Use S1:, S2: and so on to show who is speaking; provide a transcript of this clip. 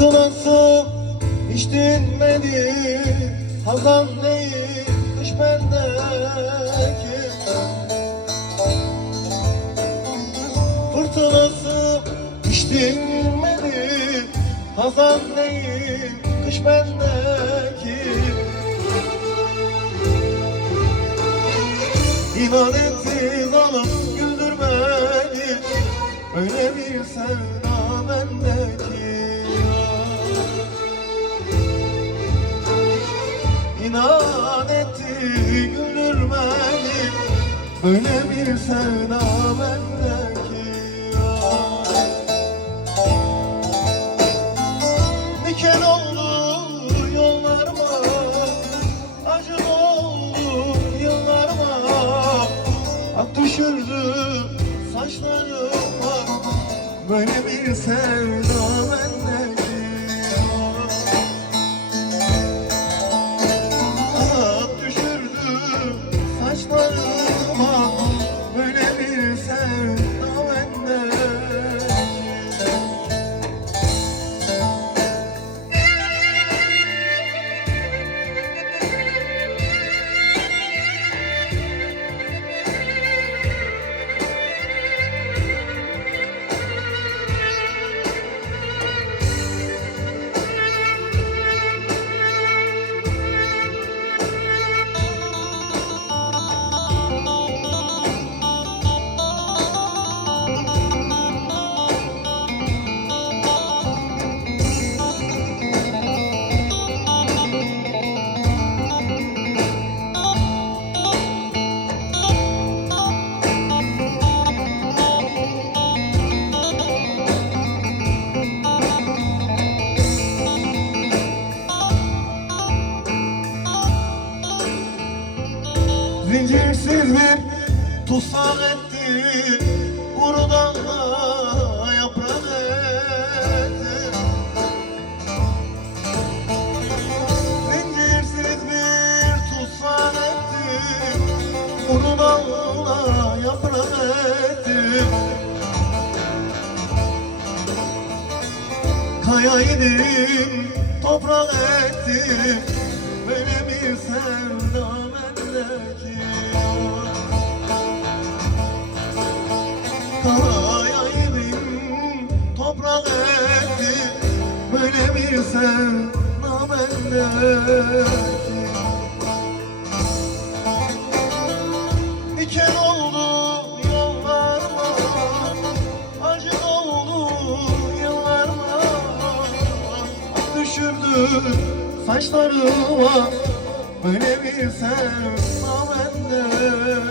S1: Fırtınası hiç dinmedi. Hazan değil kış bendeki Fırtınası hiç dinmedi. Hazan değil kış bendeki İnan etti zalim güldür beni Öyle bir sevda bendeki İnan etti güldür beni. Böyle bir sevda bendeki Diken oldu yollarıma Acı oldu yıllarıma. Ak düşürdü saçlarıma Böyle bir sevda bendeki Zincirsiz bir tutsak etti Kurudan da yaprak etti. Zincirsiz bir tutsak etti Kurudan da yaprak etti. Kaya idim toprak etti Böyle bir sevda bendeki Kaya idim toprak etti. Böyle bir sevda bendeki Acı oldu yıllarıma Düşürdü saçlarıma Böyle bir sevda bende